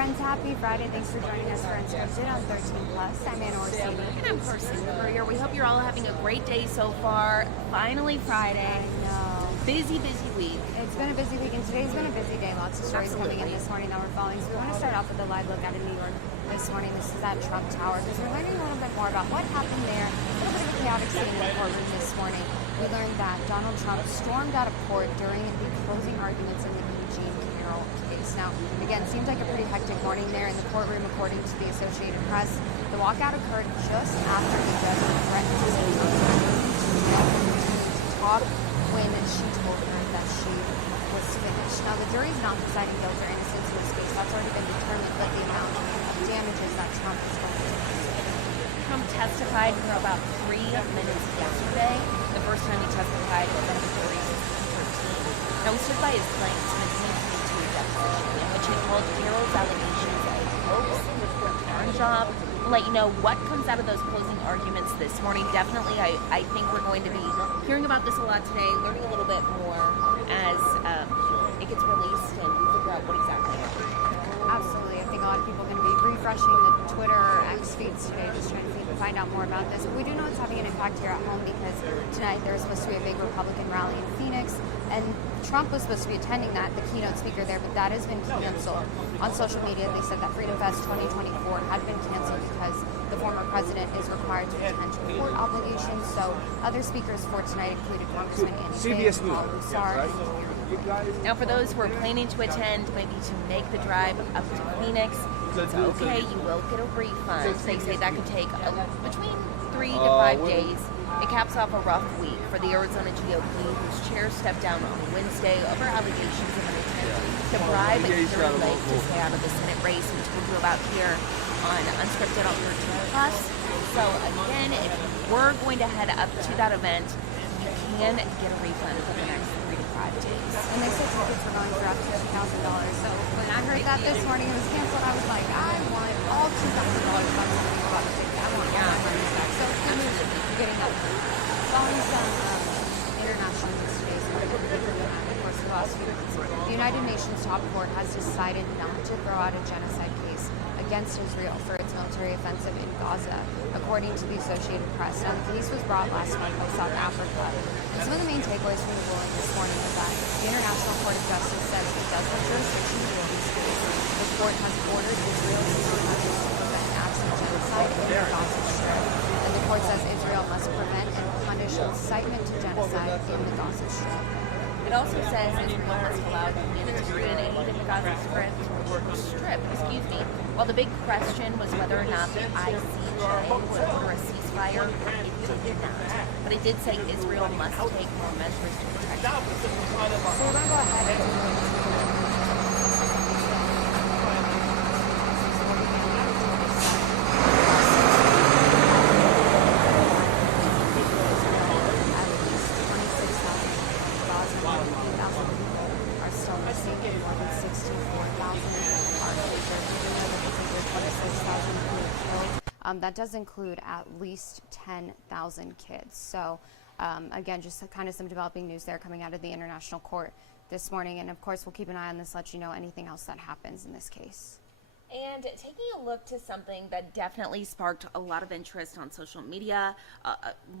friends, happy Friday. Thanks for joining us for Unscripted on 13 Plus. I'm Anna Orsini. And I'm Kirsten Courier. We hope you're all having a great day so far. Finally Friday. I know. Busy week. It's been a busy week, and today's been a busy day. Lots of stories coming in this morning that we're following. So we want to start off with a live look out of New York this morning. This is at Trump Tower, because we're learning a little bit more about what happened there. A little bit of a chaotic scene in the courtroom this morning. We learned that Donald Trump stormed out of court during the closing arguments in the case. Now, again, seems like a pretty hectic morning there in the courtroom, according to the Associated Press. The walkout occurred just after the judge threatened to send her to talk when she told her that she was finished. Now, the jury is not deciding guilt or innocence in this case. That's already been determined, but the amount of damages that Trump is going to face. Trump testified for about 3 minutes yesterday. The first time he testified in front of the jury since 2013. Now, he stood by his claims in his 2022 deposition, in which he called Carroll's allegations a hoax, a turn job. We'll let you know what comes out of those closing arguments this morning. Definitely, I think we're going to be hearing about this a lot today, learning a little bit more as it gets released and we figure out what exactly happened. Absolutely. I think a lot of people are going to be refreshing the Twitter or X feeds today, just trying to find out more about this. But we do know it's having an impact here at home, because tonight there's supposed to be a big Republican rally in Phoenix, and Trump was supposed to be attending that, the keynote speaker there, but that has been canceled. On social media, they said that Freedom Fest 2024 had been canceled because the former president is required to attend to court obligations. So other speakers for tonight included Congressman Andy Biggs, Paul Gosar. Now, for those who are planning to attend, maybe to make the drive up to Phoenix, it's okay, you will get a refund. They say that could take between 3 to 5 days. It caps off a rough week for the Arizona GOP, whose chair stepped down on Wednesday over allegations of an attempt to bribe Carrie Lake to stay out of the Senate race. We told you about here on Unscripted on 13 Plus. So again, if we're going to head up to that event, you can get a refund for the next 3 to 5 days. And they said tickets were going for up to $1,000. So when I heard that this morning it was canceled, I was like, I want all $2,000 about something about the ticket. I want all my money back. So you're getting up. Following some international news today, so of course, the last few weeks, the United Nations top court has decided not to throw out a genocide case against Israel for its military offensive in Gaza, according to the Associated Press. Now, the case was brought last month by South Africa. And some of the main takeaways from the ruling this morning was that the International Court of Justice said it does have jurisdiction to rule these cases. The court has ordered Israel to do measures to prevent acts of genocide in the Gaza Strip. And the court says Israel must prevent and punish incitement to genocide in the Gaza Strip. It also says Israel must allow humanitarian aid in the Gaza Strip, while the big question was whether or not the ICJ would order a ceasefire. It did not. But it did say Israel must take more measures to protect them. So we're going to go ahead and are still missing, and more than 64,000 are injured. Even though that this includes 26,000 who were killed, that does include at least 10,000 kids. So again, just kind of some developing news there coming out of the International Court this morning. And of course, we'll keep an eye on this, let you know anything else that happens in this case. And taking a look to something that definitely sparked a lot of interest on social media,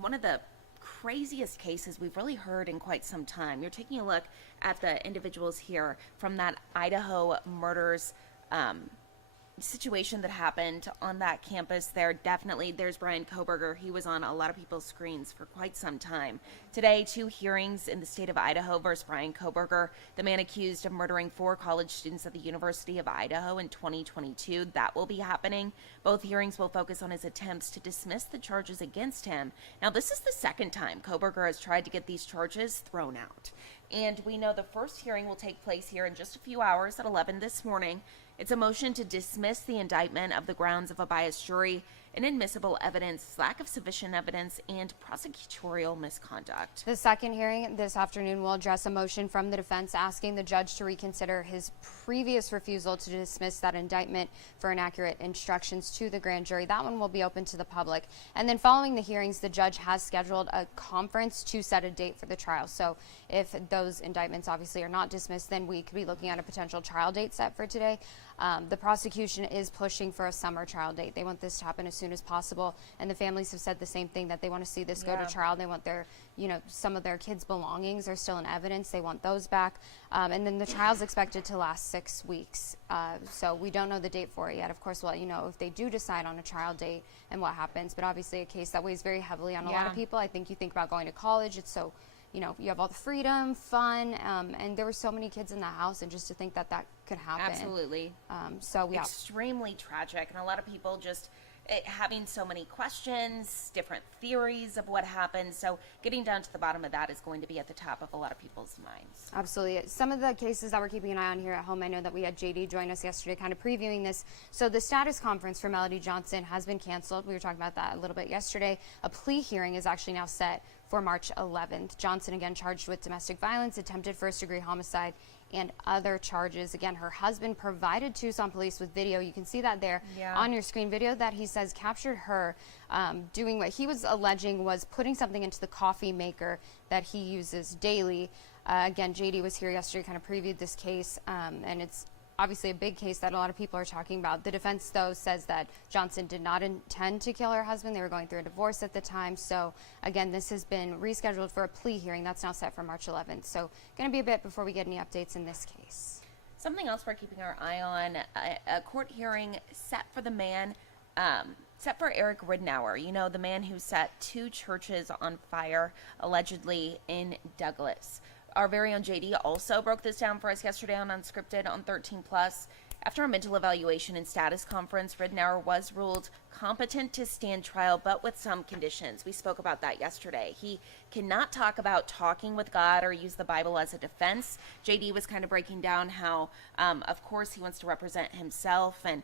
one of the craziest cases we've really heard in quite some time. You're taking a look at the individuals here from that Idaho murders situation that happened on that campus there. Definitely, there's Bryan Kohberger. He was on a lot of people's screens for quite some time. Today, 2 hearings in the state of Idaho versus Bryan Kohberger, the man accused of murdering 4 college students at the University of Idaho in 2022. That will be happening. Both hearings will focus on his attempts to dismiss the charges against him. Now, this is the second time Kohberger has tried to get these charges thrown out. And we know the first hearing will take place here in just a few hours at 11 this morning. It's a motion to dismiss the indictment of the grounds of a biased jury, inadmissible evidence, lack of sufficient evidence, and prosecutorial misconduct. The second hearing this afternoon will address a motion from the defense asking the judge to reconsider his previous refusal to dismiss that indictment for inaccurate instructions to the grand jury. That one will be open to the public. And then following the hearings, the judge has scheduled a conference to set a date for the trial. So if those indictments obviously are not dismissed, then we could be looking at a potential trial date set for today. The prosecution is pushing for a summer trial date. They want this to happen as soon as possible, and the families have said the same thing, that they want to see this go to trial. They want their, some of their kids' belongings are still in evidence. They want those back, and then the trial's expected to last 6 weeks. So we don't know the date for it yet. Of course, we'll let you know if they do decide on a trial date and what happens. But obviously, a case that weighs very heavily on a lot of people. I think you think about going to college. It's so, you have all the freedom, fun, and there were so many kids in the house, and just to think that that could happen. Absolutely. Extremely tragic, and a lot of people just having so many questions, different theories of what happened. So getting down to the bottom of that is going to be at the top of a lot of people's minds. Absolutely. Some of the cases that we're keeping an eye on here at home, I know that we had JD join us yesterday kind of previewing this. So the status conference for Melody Johnson has been canceled. We were talking about that a little bit yesterday. A plea hearing is actually now set for March 11th. Johnson, again, charged with domestic violence, attempted first-degree homicide, and other charges. Again, her husband provided Tucson police with video. You can see that there on your screen. Video that he says captured her doing what he was alleging was putting something into the coffee maker that he uses daily. Again, JD was here yesterday, kind of previewed this case, and it's obviously a big case that a lot of people are talking about. The defense, though, says that Johnson did not intend to kill her husband. They were going through a divorce at the time. So, again, this has been rescheduled for a plea hearing. That's now set for March 11th. So, going to be a bit before we get any updates in this case. Something else we're keeping our eye on, a court hearing set for the man, set for Eric Ridnour, the man who set 2 churches on fire, allegedly in Douglas. Our very own JD also broke this down for us yesterday on Unscripted on 13 Plus. After a mental evaluation and status conference, Ridnour was ruled competent to stand trial, but with some conditions. We spoke about that yesterday. He cannot talk about talking with God or use the Bible as a defense. JD was kind of breaking down how, of course, he wants to represent himself. And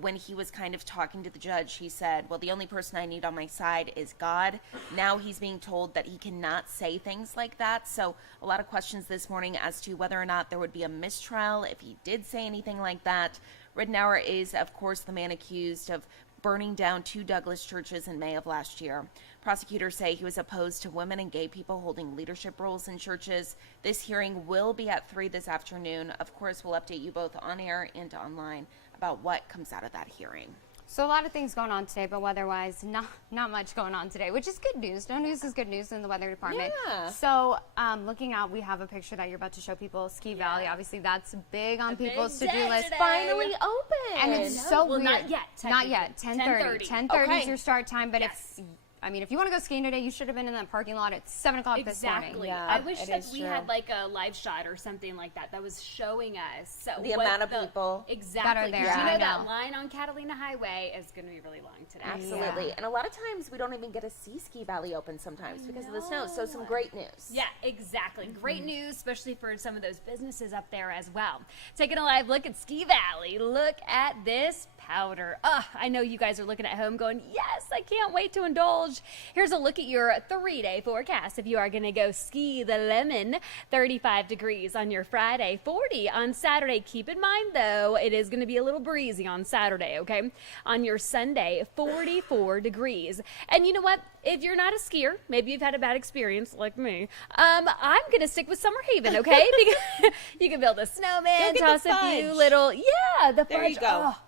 when he was kind of talking to the judge, he said, well, the only person I need on my side is God. Now he's being told that he cannot say things like that. So a lot of questions this morning as to whether or not there would be a mistrial if he did say anything like that. Ridnour is, of course, the man accused of burning down 2 Douglas churches in May of last year. Prosecutors say he was opposed to women and gay people holding leadership roles in churches. This hearing will be at 3 this afternoon. Of course, we'll update you both on air and online about what comes out of that hearing. So a lot of things going on today, but weather-wise, not much going on today, which is good news. No news is good news in the weather department. Yeah. So looking out, we have a picture that you're about to show people. Ski Valley, obviously, that's big on people's to-do list. Today. Finally open. And it's so weird. Not yet. Not yet. 10:30. 10:30 is your start time, but if you want to go skiing today, you should have been in that parking lot at 7 o'clock this morning. Yeah, I wish that we had like a live shot or something like that was showing us the amount of people that are there. That line on Catalina Highway is going to be really long today. Absolutely. And a lot of times we don't even get to see Ski Valley open sometimes because of the snow. So some great news. Yeah, exactly. Great news, especially for some of those businesses up there as well. Taking a live look at Ski Valley. Look at this powder. I know you guys are looking at home going, yes, I can't wait to indulge. Here's a look at your 3-day forecast. If you are going to go ski the lemon, 35 degrees on your Friday, 40 on Saturday. Keep in mind, though, it is going to be a little breezy on Saturday, okay? On your Sunday, 44 degrees. And you know what? If you're not a skier, maybe you've had a bad experience like me, I'm going to stick with Summer Haven, okay? Because you can build a snowman, toss a few little, the fudge. There you go. Oh.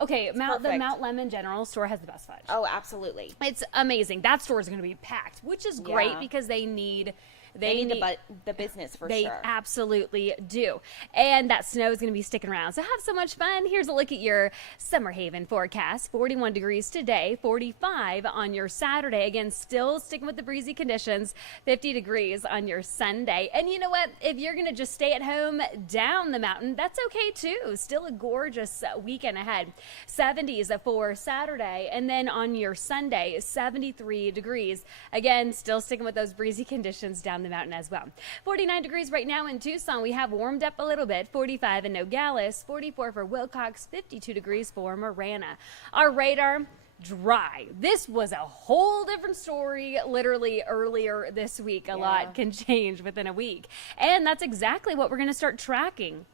Okay, the Mount Lemon General Store has the best fudge. Oh, absolutely. It's amazing. That store is going to be packed, which is great because they need the business for they sure. They absolutely do. And that snow is going to be sticking around. So have so much fun. Here's a look at your Summer Haven forecast. 41 degrees today, 45 on your Saturday. Again, still sticking with the breezy conditions, 50 degrees on your Sunday. And you know what? If you're going to just stay at home down the mountain, that's okay too. Still a gorgeous weekend ahead. 70s for Saturday. And then on your Sunday, 73 degrees. Again, still sticking with those breezy conditions down the mountain as well. 49 degrees right now in Tucson. We have warmed up a little bit. 45 in Nogales, 44 for Wilcox, 52 degrees for Marana. Our radar, dry. This was a whole different story literally earlier this week. A lot can change within a week. And that's exactly what we're going to start tracking.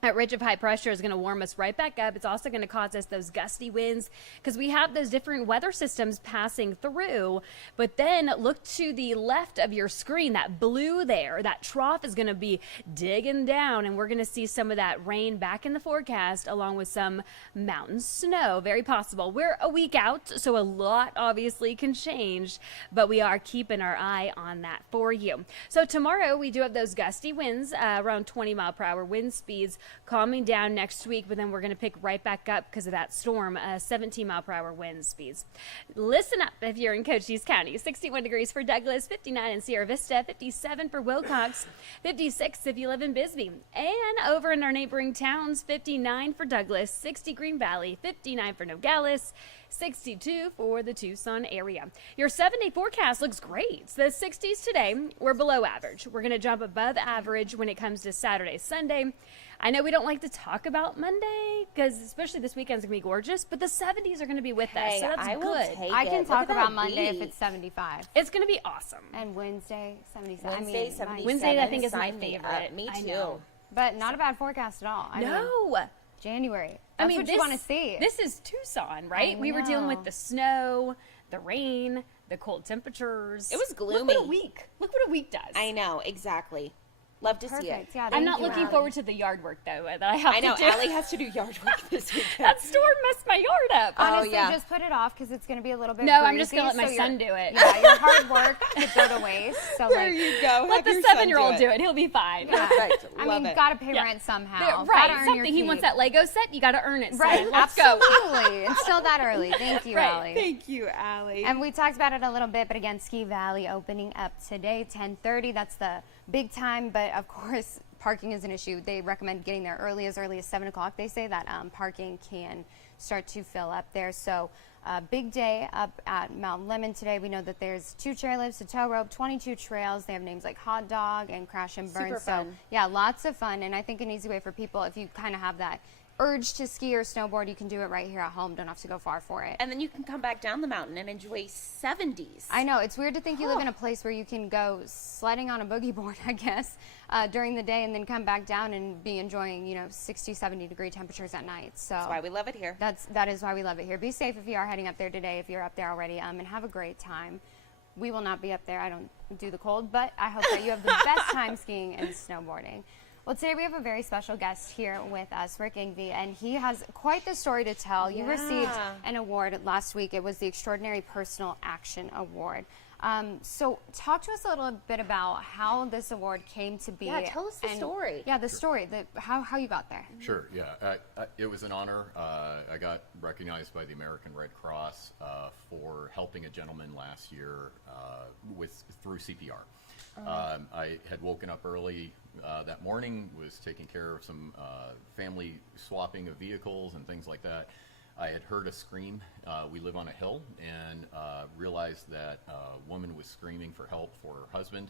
That ridge of high pressure is going to warm us right back up. It's also going to cause us those gusty winds because we have those different weather systems passing through. But then look to the left of your screen, that blue there, that trough is going to be digging down, and we're going to see some of that rain back in the forecast along with some mountain snow. Very possible. We're a week out, so a lot obviously can change, but we are keeping our eye on that for you. So tomorrow we do have those gusty winds, around 20 mile per hour wind speeds, calming down next week, but then we're going to pick right back up because of that storm, 17 mile per hour wind speeds. Listen up if you're in Cochise County. 61 degrees for Douglas, 59 in Sierra Vista, 57 for Wilcox, 56 if you live in Bisbee. And over in our neighboring towns, 59 for Douglas, 60 Green Valley, 59 for Nogales, 62 for the Tucson area. Your 7-day forecast looks great. The 60s today, we're below average. We're going to jump above average when it comes to Saturday, Sunday. I know we don't like to talk about Monday because especially this weekend's going to be gorgeous, but the 70s are going to be with us, so that's I will good. take I it. can Look talk at that about Monday week. if it's 75. It's going to be awesome. And Wednesday, 77. Wednesday, I mean, 77. Wednesday, I think, is my Sign me favorite. up. Me I too. know. But not a bad forecast at all. I mean, No. January. I That's mean, what you want to see. This is Tucson, right? I We were dealing know. with the snow, the rain, the cold temperatures. It was Look gloomy. what a week does. I know, exactly. Love to see it. Perfect. Yeah, I'm thank not you, looking Allie. forward to the yard work, though, that I have I know, to do. Allie has to do yard work this weekend. That storm messed my yard up. Honestly, yeah. just put it off because it's going to be a little bit No, I'm just going to breezy, let my so son do it. Yeah, your hard work could go to waste. So, There like, you go. Let the 7-year-old do it. He'll be fine. yeah. Perfect. I Love mean, it. got to pay Yeah. rent somehow. There- Gotta right, earn your something. He wants keep. that Lego set. You got to earn it, son. Right, Let's go. absolutely. And still that early. Thank you, Right. Allie. Thank you, Allie. And we talked about it a little bit, but again, Ski Valley opening up today, 10:30. That's the big time, but of course, parking is an issue. They recommend getting there early as 7 o'clock. They say that parking can start to fill up there. So big day up at Mount Lemon today. We know that there's 2 chairlifts, a tow rope, 22 trails. They have names like Hot Dog and Crash and Burn. Super so fun. yeah, lots of fun. And I think an easy way for people, if you kind of have that urge to ski or snowboard, you can do it right here at home. Don't have to go far for it. And then you can come back down the mountain and enjoy 70s. I know. It's weird to think you live in a place where you can go sledding on a boogie board, I guess, during the day and then come back down and be enjoying, 60, 70 degree temperatures at night. So That's why we love it here. that is why we love it here. Be safe if you are heading up there today, if you're up there already, and have a great time. We will not be up there. I don't do the cold, but I hope that you have the best time skiing and snowboarding. Well, today we have a very special guest here with us, Rick Ingvey, and he has quite the story to tell. You received an award last week. It was the Extraordinary Personal Action Award. So talk to us a little bit about how this award came to be. Yeah, tell us the story. Yeah, the story, how you got there. Sure, yeah. It was an honor. I got recognized by the American Red Cross for helping a gentleman last year through CPR. I had woken up early that morning, was taking care of some family swapping of vehicles and things like that. I had heard a scream. We live on a hill, and realized that a woman was screaming for help for her husband.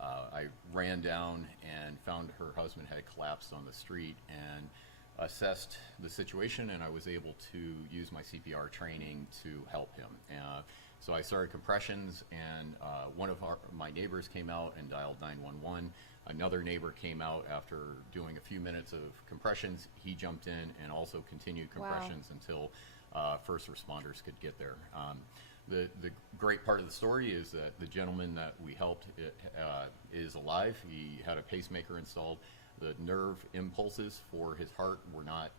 I ran down and found her husband had collapsed on the street and assessed the situation, and I was able to use my CPR training to help him. So I started compressions, and one of my neighbors came out and dialed 911. Another neighbor came out after doing a few minutes of compressions. He jumped in and also continued compressions until first responders could get there. The great part of the story is that the gentleman that we helped is alive. He had a pacemaker installed. The nerve impulses for his heart were not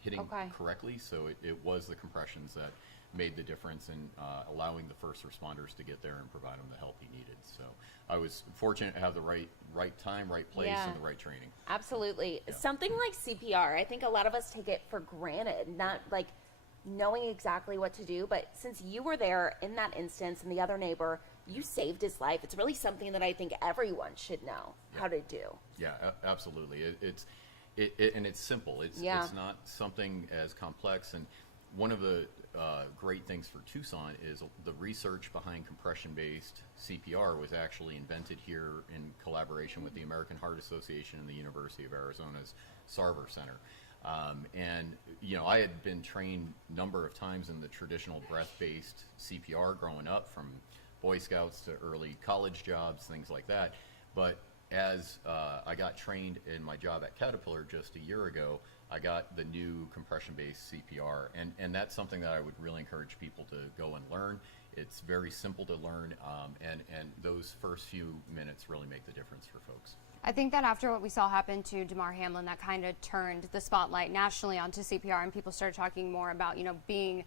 hitting correctly, so it was the compressions that made the difference in allowing the first responders to get there and provide him the help he needed. So I was fortunate to have the right time, right place, and the right training. Absolutely. Something like CPR, I think a lot of us take it for granted, not like knowing exactly what to do, but since you were there in that instance and the other neighbor, you saved his life. It's really something that I think everyone should know how to do. Yeah, absolutely. It's simple. It's not something as complex. And one of the great things for Tucson is the research behind compression-based CPR was actually invented here in collaboration with the American Heart Association and the University of Arizona's Sarver Center. And I had been trained a number of times in the traditional breath-based CPR growing up, from Boy Scouts to early college jobs, things like that. But as I got trained in my job at Caterpillar just a year ago, I got the new compression-based CPR, and that's something that I would really encourage people to go and learn. It's very simple to learn, and those first few minutes really make the difference for folks. I think that after what we saw happen to Damar Hamlin, that kind of turned the spotlight nationally onto CPR, and people started talking more about, being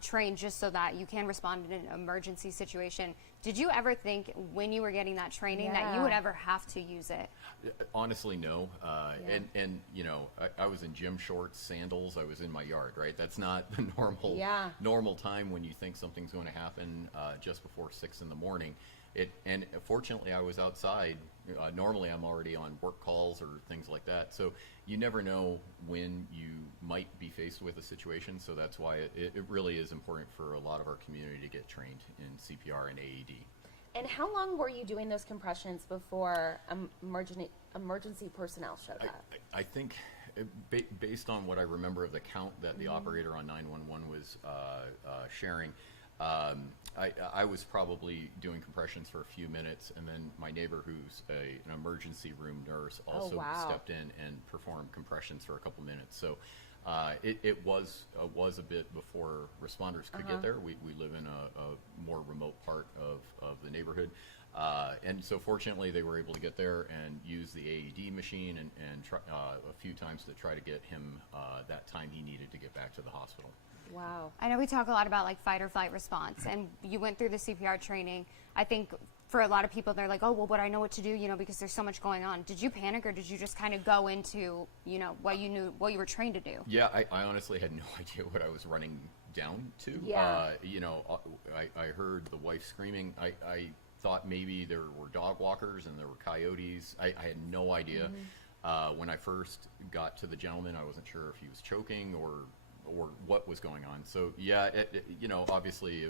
trained just so that you can respond in an emergency situation. Did you ever think when you were getting that training that you would ever have to use it? Honestly, no. And I was in gym shorts, sandals. I was in my yard, right? That's not the normal time when you think something's going to happen just before 6 in the morning. And fortunately, I was outside. Normally, I'm already on work calls or things like that. So you never know when you might be faced with a situation. So that's why it really is important for a lot of our community to get trained in CPR and AED. And how long were you doing those compressions before emergency personnel showed up? I think, based on what I remember of the count that the operator on 911 was sharing, I was probably doing compressions for a few minutes, and then my neighbor, who's an emergency room nurse, also stepped in and performed compressions for a couple minutes. So it was a bit before responders could get there. We live in a more remote part of the neighborhood. And so fortunately they were able to get there and use the AED machine and try, a few times to try to get him that time he needed to get back to the hospital. Wow. I know we talk a lot about like fight or flight response, and you went through the CPR training. I think for a lot of people, they're like, oh, well, but I know what to do, because there's so much going on. Did you panic, or did you just kind of go into, what you were trained to do? Yeah, I honestly had no idea what I was running down to. Yeah. I heard the wife screaming. I thought maybe there were dog walkers and there were coyotes. I had no idea. When I first got to the gentleman, I wasn't sure if he was choking or what was going on. So yeah, obviously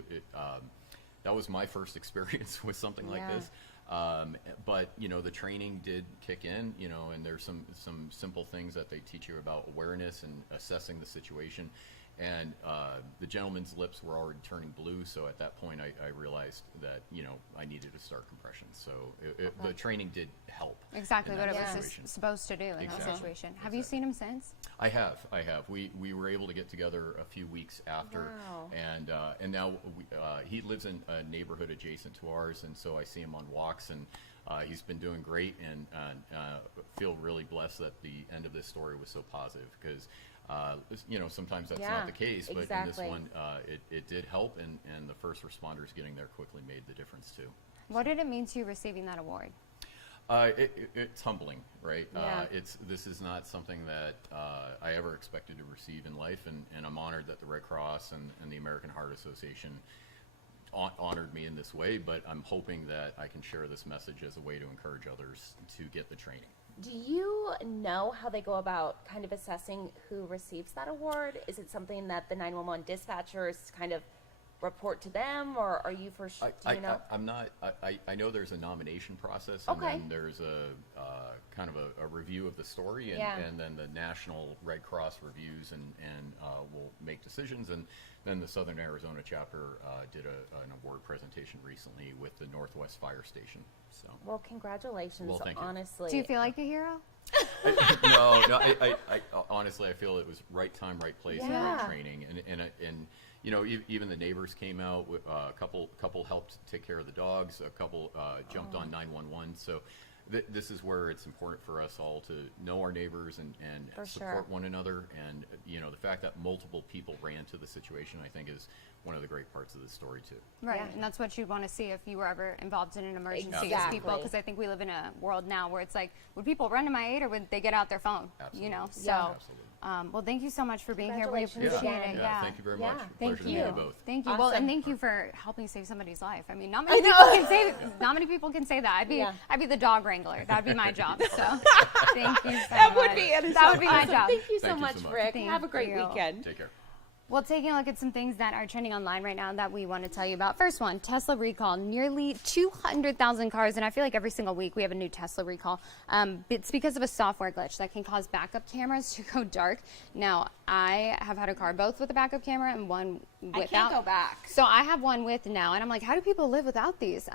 that was my first experience with something like this. But the training did kick in, and there's some simple things that they teach you about awareness and assessing the situation. And the gentleman's lips were already turning blue, so at that point I realized that I needed to start compressions. So the training did help. Exactly what it was supposed to do in that situation. Have you seen him since? I have. We were able to get together a few weeks after, and now he lives in a neighborhood adjacent to ours, and so I see him on walks, and he's been doing great, and feel really blessed that the end of this story was so positive, because sometimes that's not the case, but in this one, it did help, and the first responders getting there quickly made the difference too. What did it mean to you receiving that award? It's humbling, right? This is not something that I ever expected to receive in life, and I'm honored that the Red Cross and the American Heart Association honored me in this way, but I'm hoping that I can share this message as a way to encourage others to get the training. Do you know how they go about kind of assessing who receives that award? Is it something that the 911 dispatchers kind of report to them, or are you for sure? I'm not. I know there's a nomination process, and then there's a kind of a review of the story, and then the National Red Cross reviews and will make decisions, and then the Southern Arizona chapter did an award presentation recently with the Northwest Fire Station. So, well, congratulations. Well, thank you. Honestly, do you feel like a hero? No. I honestly, I feel it was right time, right place, and right training, and even the neighbors came out. A couple helped take care of the dogs. A couple jumped on 911. So this is where it's important for us all to know our neighbors and support one another. And the fact that multiple people ran to the situation, I think, is one of the great parts of this story too. Right, and that's what you'd want to see if you were ever involved in an emergency as people, because I think we live in a world now where it's like, would people run to my aid, or would they get out their phone? Absolutely. So. Absolutely. Well, thank you so much for being here. We appreciate it. Yeah, thank you very much. Thank Pleasure to meet you both. Thank you. Awesome. Well, and thank you for helping save somebody's life. I mean, not many people can say that. I'd be the dog wrangler. That'd be my job. So, thank you so much. Would be my job. Thank you so much, Rick. Have a great weekend. Take care. Well, taking a look at some things that are trending online right now that we want to tell you about. First one, Tesla recall. Nearly 200,000 cars, and I feel like every single week we have a new Tesla recall. It's because of a software glitch that can cause backup cameras to go dark. Now, I have had a car both with a backup camera and one without. I can't go back. So I have one with now, and I'm like, how do people live without these?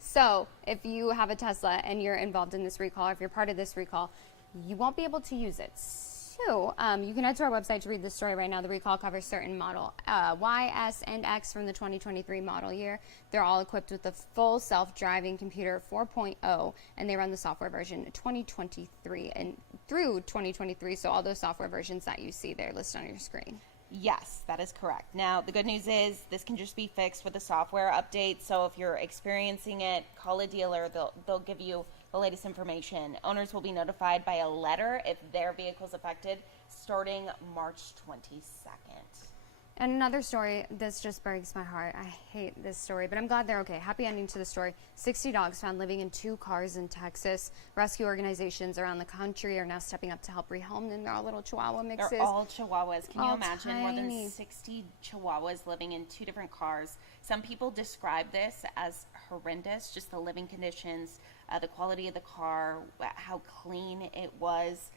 So if you have a Tesla and you're involved in this recall, or if you're part of this recall, you won't be able to use it. So you can head to our website to read this story right now. The recall covers certain model Y, S, and X from the 2023 model year. They're all equipped with the full self-driving computer 4.0, and they run the software version 2023 and through 2023. So all those software versions that you see there listed on your screen. Yes, that is correct. Now, the good news is this can just be fixed with a software update. So if you're experiencing it, call a dealer. They'll give you the latest information. Owners will be notified by a letter if their vehicle is affected starting March 22nd. And another story, this just breaks my heart. I hate this story, but I'm glad they're okay. Happy ending to the story. 60 dogs found living in 2 cars in Texas. Rescue organizations around the country are now stepping up to help rehome them. They're all little Chihuahua mixes. They're all Chihuahuas. Can you All imagine more than tiny. 60 Chihuahuas living in 2 different cars? Some people describe this as horrendous, just the living conditions, the quality of the car, how clean it was.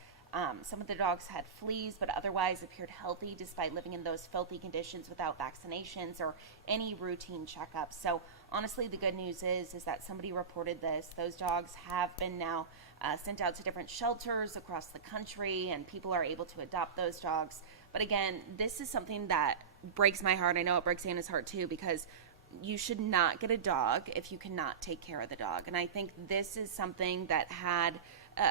Some of the dogs had fleas, but otherwise appeared healthy despite living in those filthy conditions without vaccinations or any routine checkups. So honestly, the good news is that somebody reported this. Those dogs have been now sent out to different shelters across the country, and people are able to adopt those dogs. But again, this is something that breaks my heart. I know it breaks Anna's heart too, because you should not get a dog if you cannot take care of the dog. And I think this is something that had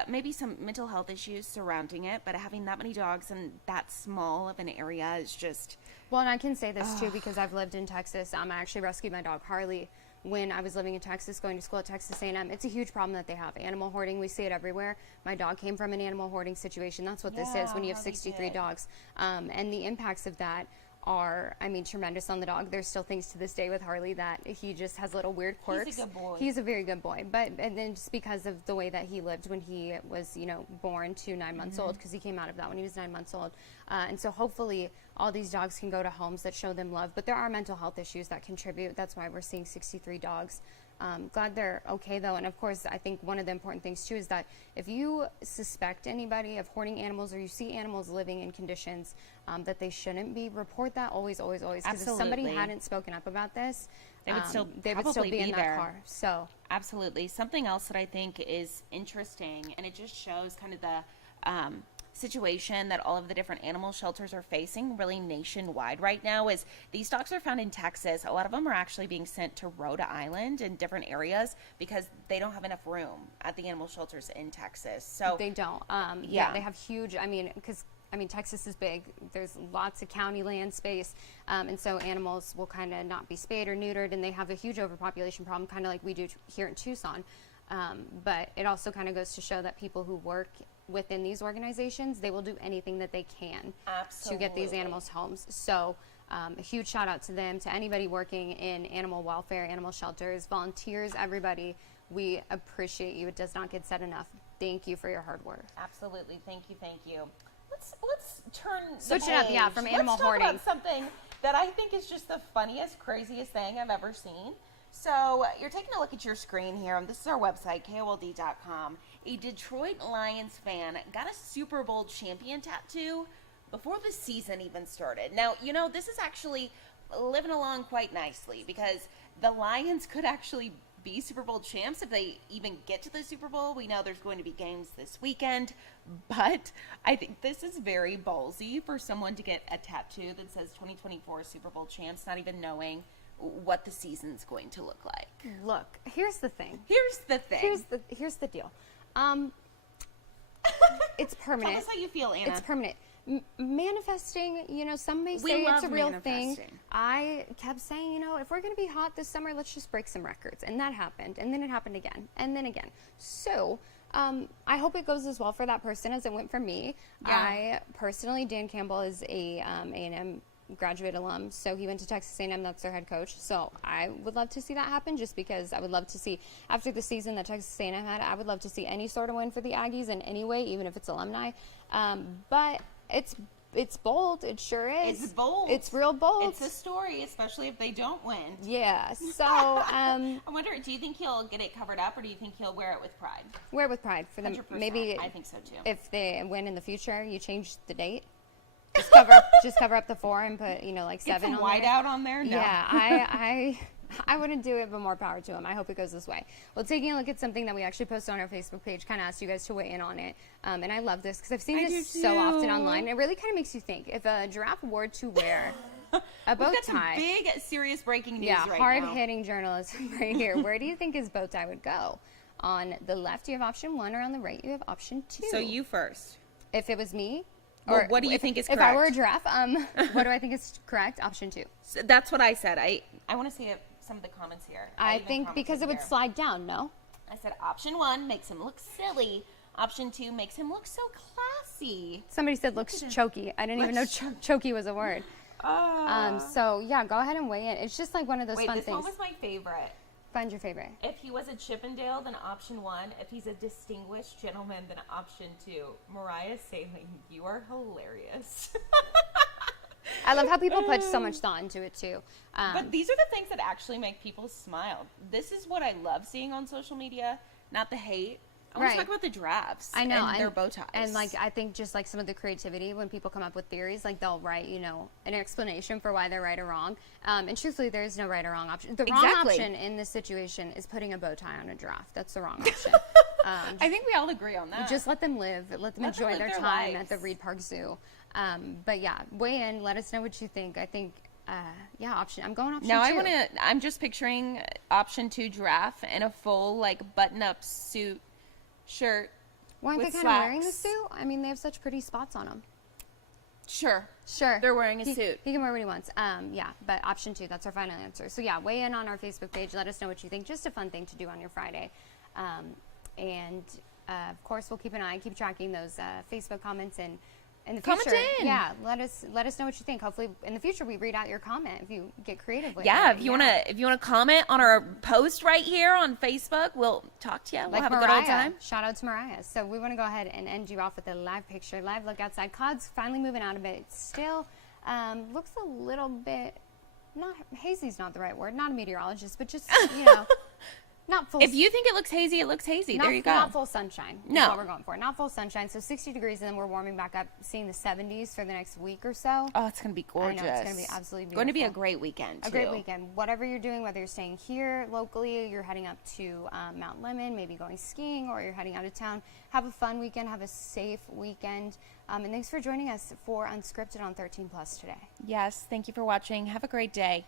maybe some mental health issues surrounding it, but having that many dogs in that small of an area is just... Well, and I can say this too because I've lived in Texas. I actually rescued my dog Harley when I was living in Texas, going to school at Texas A&M. It's a huge problem that they have. Animal hoarding, we see it everywhere. My dog came from an animal hoarding situation. That's what this is when you have Harley 63 did. dogs. And the impacts of that are, I mean, tremendous on the dog. There's still things to this day with Harley that he just has little weird quirks. He's a good boy. He's a very good boy. And then just because of the way that he lived when he was, born to 9 months old, because he came out of that when he was 9 months old. And so hopefully all these dogs can go to homes that show them love. But there are mental health issues that contribute. That's why we're seeing 63 dogs. Glad they're okay, though. And, of course, I think one of the important things, too, is that if you suspect anybody of hoarding animals or you see animals living in conditions that they shouldn't be, report that always, always, always. Because if somebody Absolutely. hadn't spoken up about this, They would still they would still probably be in be that there. car. So, Absolutely. Something else that I think is interesting, and it just shows kind of the situation that all of the different animal shelters are facing really nationwide right now, is these dogs are found in Texas. A lot of them are actually being sent to Rhode Island and different areas because they don't have enough room at the animal shelters in Texas. So they don't. Yeah. They have huge, because Texas is big. There's lots of county land space. And so animals will kind of not be spayed or neutered, and they have a huge overpopulation problem, kind of like we do here in Tucson. But it also kind of goes to show that people who work within these organizations, they will do anything that they can to get these Absolutely. animals homes. So a huge shout out to them, to anybody working in animal welfare, animal shelters, volunteers, everybody. We appreciate you. It does not get said enough. Thank you for your hard work. Absolutely. Thank you. Thank you. Let's turn the Switch it up, yeah, page. from Let's animal talk hoarding. about something that I think is just the funniest, craziest thing I've ever seen. So you're taking a look at your screen here, and this is our website, KOLD.com. A Detroit Lions fan got a Super Bowl champion tattoo before the season even started. Now, this is actually living along quite nicely because the Lions could actually be Super Bowl champs if they even get to the Super Bowl. We know there's going to be games this weekend, but I think this is very ballsy for someone to get a tattoo that says 2024 Super Bowl champs, not even knowing what the season's going to look like. Look, here's the thing. Here's the thing. Here's the deal. It's permanent. Tell us how you feel, Anna. It's permanent. Manifesting, some may We say it's love a real thing. manifesting. I kept saying, if we're going to be hot this summer, let's just break some records. And that happened. And then it happened again. And then again. So, I hope it goes as well for that person as it went for me. Yeah. I personally, Dan Campbell is a A&M graduate alum, so he went to Texas A&M. That's their head coach. So I would love to see that happen, just because I would love to see, after the season that Texas A&M had, I would love to see any sort of win for the Aggies in any way, even if it's alumni. But it's bold. It sure is. It's bold. It's real bold. It's a story, especially if they don't win. Yeah. So I wonder, do you think he'll get it covered up, or do you think he'll wear it with pride? wear it with pride for them. 100%. Maybe I think so too. if they win in the future, you change the date. Just cover up the 4 and put like Get 7 some on white there. out on there. No. Yeah, I I wouldn't do it, but more power to him. I hope it goes this way. Well, taking a look at something that we actually posted on our Facebook page, kind of asked you guys to weigh in on it. And I love this because I've seen this so often online. It really kind of makes you think. If a giraffe were to wear a bow We've got some tie. big, serious breaking news Yeah, right now. hard-hitting journalism right here. Where do you think his bow tie would go? On the left, you have option 1, or on the right, you have option 2. So you first. If it was me, Well, what do you think is If I were a correct? giraffe, what do I think is correct? Option 2. So that's what I said. I want to see some of the comments here. I even think because it commented would here. slide down, no? I said option 1 makes him look silly. Option 2 makes him look so classy. Somebody said looks choky. I didn't even know choky was a word. So yeah, go ahead and weigh in. It's just like one of those Wait, fun this things. one was my favorite. Find your favorite. If he was a Chippendale, then option 1. If he's a distinguished gentleman, then option 2. Mariah Saling, you are hilarious. I love how people put so much thought into it too. But these are the things that actually make people smile. This is what I love seeing on social media, not the hate. I want Right. to talk about the giraffes I know, and their bow ties. And like I think just like some of the creativity when people come up with theories, like they'll write, an explanation for why they're right or wrong. And truthfully, there is no right or wrong option. The wrong Exactly. option in this situation is putting a bow tie on a giraffe. That's the wrong option. I think we all agree on that. Just let them live. Let them enjoy live their their time lives. at the Reed Park Zoo. But yeah, weigh in. Let us know what you think. I think, option. I'm going option Now 2. I'm just picturing option 2 giraffe in a full like button-up suit shirt. Why aren't with they kind of wearing the slacks. suit? I mean, they have such pretty spots on them. Sure. Sure. They're wearing a suit. He can wear what he wants. But option 2, that's our final answer. So yeah, weigh in on our Facebook page. Let us know what you think. Just a fun thing to do on your Friday. Of course, we'll keep an eye, keep tracking those Facebook comments and in the future. Comment in. Yeah, let us know what you think. Hopefully, in the future, we read out your comment if you get creative with Yeah, it. if you wanna comment on our post right here on Facebook, we'll talk to you. We'll Like have Mariah. a good old time. Shout out to Mariah. So we want to go ahead and end you off with a live picture, live look outside. Cloud's finally moving out a bit. Still looks a little bit, not hazy's not the right word, not a meteorologist, but just, not full. If you think it looks hazy, it looks hazy. There you go. Not full sunshine. Is No. what we're going for. Not full sunshine. So 60 degrees, and then we're warming back up, seeing the 70s for the next week or so. Oh, it's gonna be gorgeous. I know, it's gonna be absolutely Going to be a beautiful. great weekend. A great weekend. Whatever you're doing, whether you're staying here locally, you're heading up to Mount Lemon, maybe going skiing, or you're heading out of town, have a fun weekend, have a safe weekend. And thanks for joining us for Unscripted on 13 Plus today. Yes. Thank you for watching. Have a great day.